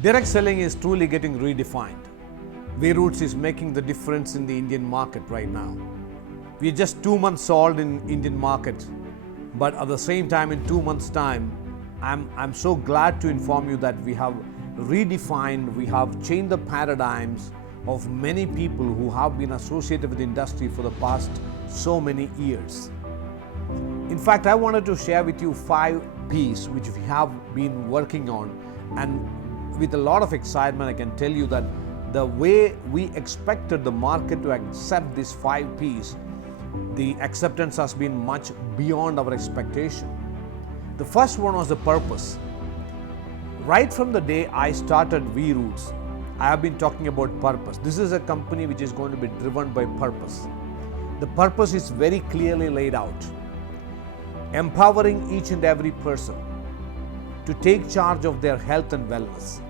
Direct selling is truly getting redefined. V-Roots is making the difference in the Indian market right now. We are just 2 months old in Indian market, but at the same time, in 2 months' time, I'm so glad to inform you that we have redefined, we have changed the paradigms of many people who have been associated with the industry for the past so many years. In fact, I wanted to share with you 5 P's which we have been working on, and with a lot of excitement I can tell you that the way we expected the market to accept these 5 P's, the acceptance has been much beyond our expectation. The first one was the purpose. Right from the day I started V-Roots, I have been talking about purpose. This is a company which is going to be driven by purpose. The purpose is very clearly laid out. Empowering each and every person to take charge of their health and wellness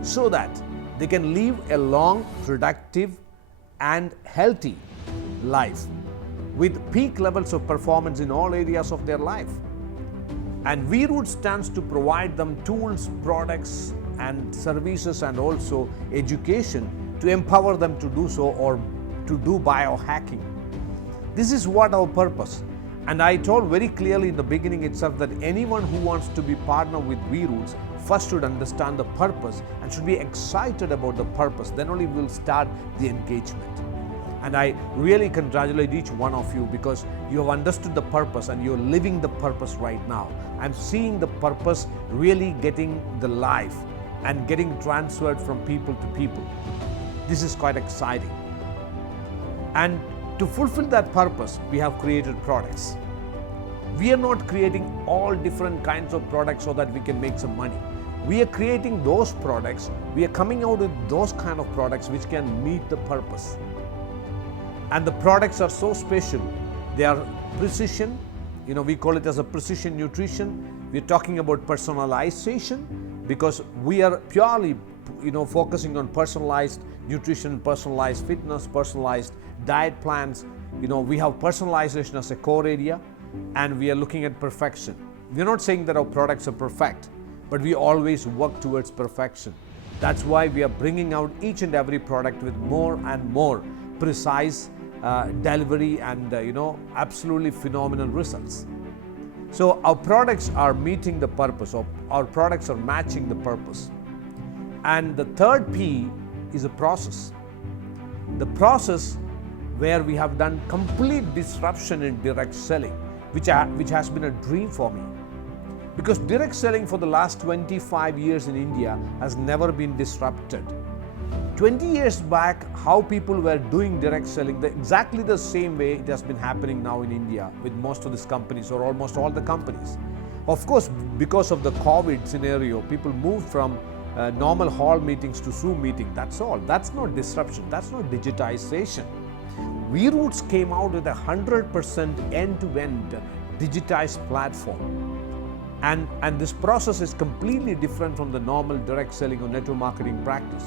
so that they can live a long, productive and healthy life with peak levels of performance in all areas of their life. And V-Roots stands to provide them tools, products and services and also education to empower them to do so or to do biohacking. This is what our purpose. And I told very clearly in the beginning itself that anyone who wants to be partner with V-Roots first should understand the purpose and should be excited about the purpose. Then only we'll start the engagement. And I really congratulate each one of you because you have understood the purpose and you're living the purpose right now. I'm seeing the purpose really getting the life and getting transferred from people to people. This is quite exciting. And to fulfill that purpose, we have created products. We are not creating all different kinds of products so that we can make some money. We are creating those products, we are coming out with those kind of products which can meet the purpose. And the products are so special. They are precision, we call it as a precision nutrition. We're talking about personalization because we are purely focusing on personalized nutrition, personalized fitness, personalized diet plans. We have personalization as a core area and we are looking at perfection. We're not saying that our products are perfect, but we always work towards perfection. That's why we are bringing out each and every product with more and more precise delivery and absolutely phenomenal results. So our products are meeting the purpose, or our products are matching the purpose. And the third P is a process. The process where we have done complete disruption in direct selling, which has been a dream for me. Because direct selling for the last 25 years in India has never been disrupted. 20 years back, how people were doing direct selling, exactly the same way it has been happening now in India with most of these companies or almost all the companies. Of course, because of the COVID scenario, people moved from normal hall meetings to Zoom meeting. That's all. That's not disruption. That's not digitization. V-Roots came out with 100% end-to-end digitized platform. And this process is completely different from the normal direct selling or network marketing practice,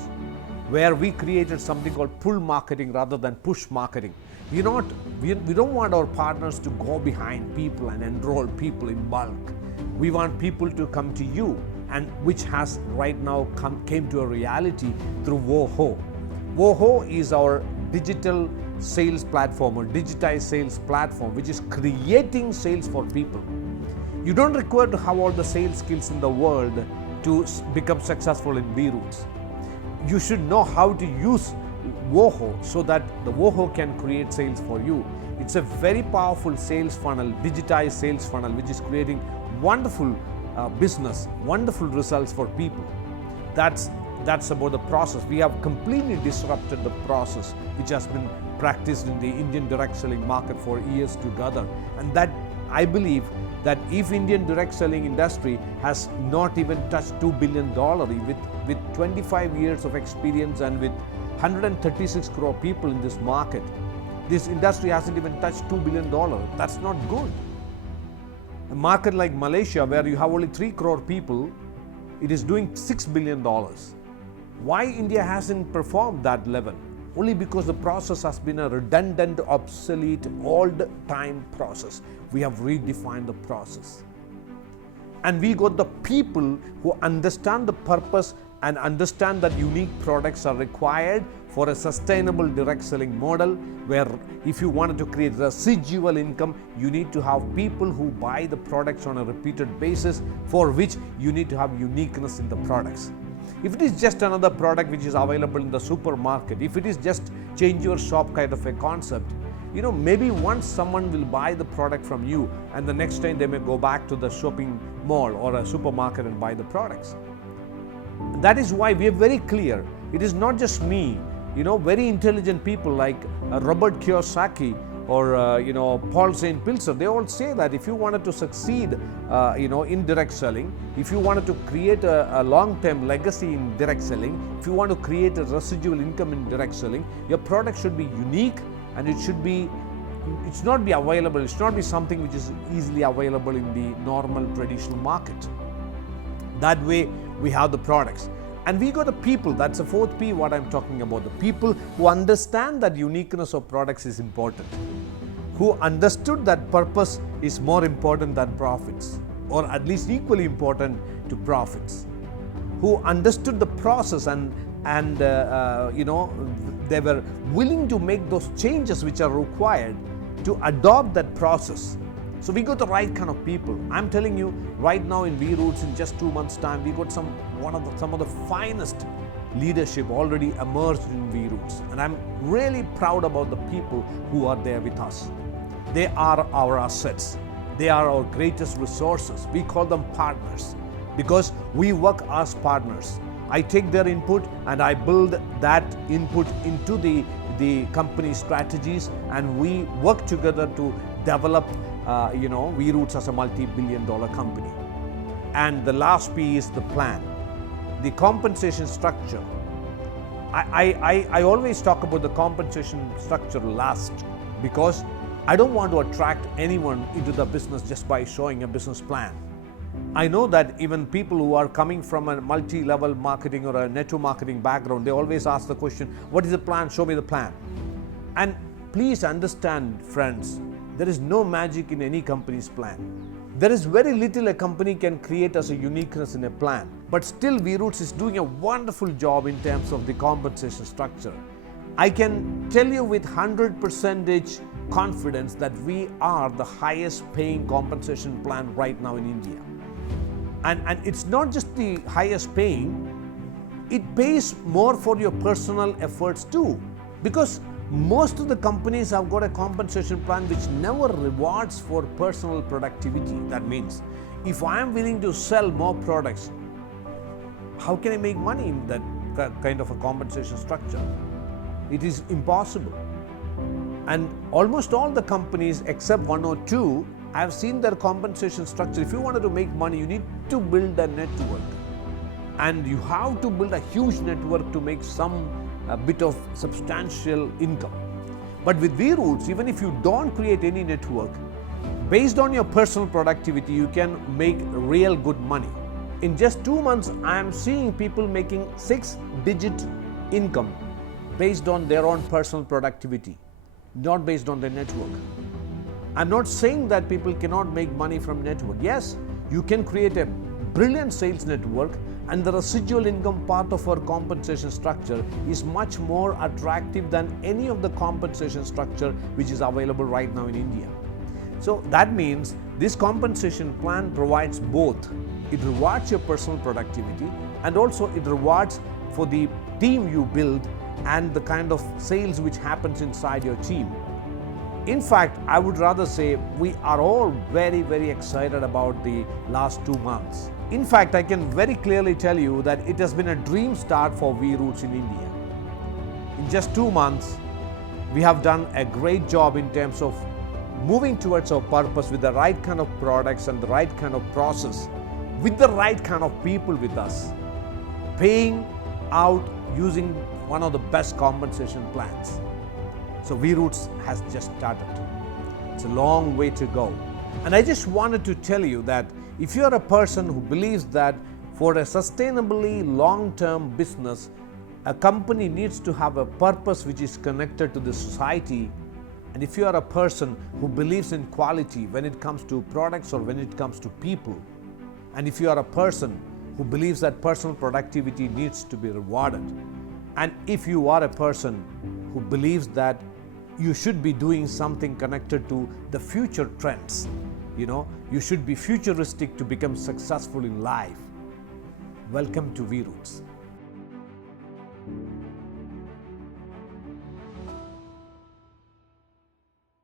where we created something called pull marketing rather than push marketing. We don't want our partners to go behind people and enroll people in bulk. We want people to come to you, and which has right now came to a reality through Woho. Woho is our digital sales platform or digitized sales platform, which is creating sales for people. You don't require to have all the sales skills in the world to become successful in V-Roots. You should know how to use Woho so that the Woho can create sales for you. It's a very powerful sales funnel, digitized sales funnel, which is creating wonderful business, wonderful results for people. That's about the process. We have completely disrupted the process which has been practiced in the Indian direct selling market for years together. And that I believe that if Indian direct selling industry has not even touched $2 billion with 25 years of experience and with 136 crore people in this market, this industry hasn't even touched $2 billion. That's not good. A market like Malaysia, where you have only 3 crore people, it is doing $6 billion. Why India hasn't performed that level? Only because the process has been a redundant, obsolete, old-time process. We have redefined the process. And we got the people who understand the purpose and understand that unique products are required for a sustainable direct selling model, where if you wanted to create residual income, you need to have people who buy the products on a repeated basis, for which you need to have uniqueness in the products. If it is just another product which is available in the supermarket, if it is just change your shop kind of a concept, maybe once someone will buy the product from you, and the next time they may go back to the shopping mall or a supermarket and buy the products. That is why we are very clear. It is not just me, very intelligent people like Robert Kiyosaki or Paul St. Pilzer, they all say that if you wanted to succeed in direct selling, if you wanted to create a long-term legacy in direct selling, if you want to create a residual income in direct selling, your product should be unique, and it's not be available, it should not be something which is easily available in the normal traditional market. That way we have the products. And we got the people, that's the fourth P what I'm talking about, the people who understand that uniqueness of products is important, who understood that purpose is more important than profits, or at least equally important to profits, who understood the process and they were willing to make those changes which are required to adopt that process. So we got the right kind of people. I'm telling you, right now in V-Roots, in just 2 months' time, we got some of the finest leadership already emerged in V-Roots, and I'm really proud about the people who are there with us. They are our assets. They are our greatest resources. We call them partners because we work as partners. I take their input and I build that input into the company strategies, and we work together to develop V-Roots as a multi-billion-dollar company. And the last P is the plan, the compensation structure. I always talk about the compensation structure last, because I don't want to attract anyone into the business just by showing a business plan. I know that even people who are coming from a multi-level marketing or a network marketing background, they always ask the question, what is the plan? Show me the plan. And please understand, friends, there is no magic in any company's plan. There is very little a company can create as a uniqueness in a plan. But still, V-Roots is doing a wonderful job in terms of the compensation structure. I can tell you with 100% confidence that we are the highest paying compensation plan right now in India. And it's not just the highest paying, it pays more for your personal efforts too. Because most of the companies have got a compensation plan which never rewards for personal productivity. That means if I am willing to sell more products, how can I make money in that kind of a compensation structure? It is impossible. And almost all the companies except one or two, I have seen their compensation structure. If you wanted to make money, you need to build a network. And you have to build a huge network to make a bit of substantial income. But with V-Roots, even if you don't create any network, based on your personal productivity, you can make real good money. In just 2 months, I am seeing people making 6-digit income based on their own personal productivity, not based on their network. I'm not saying that people cannot make money from network. Yes, you can create a brilliant sales network, and the residual income part of our compensation structure is much more attractive than any of the compensation structure which is available right now in India. So that means this compensation plan provides both. It rewards your personal productivity, and also it rewards for the team you build and the kind of sales which happens inside your team. In fact, I would rather say we are all very, very excited about the last 2 months. In fact, I can very clearly tell you that it has been a dream start for V-Roots in India. In just 2 months, we have done a great job in terms of moving towards our purpose with the right kind of products and the right kind of process, with the right kind of people with us, paying out using one of the best compensation plans. So V-Roots has just started. It's a long way to go. And I just wanted to tell you that if you're a person who believes that for a sustainably long-term business, a company needs to have a purpose which is connected to the society, and if you are a person who believes in quality when it comes to products or when it comes to people, and if you are a person who believes that personal productivity needs to be rewarded. And if you are a person who believes that you should be doing something connected to the future trends, you should be futuristic to become successful in life, welcome to V Roots.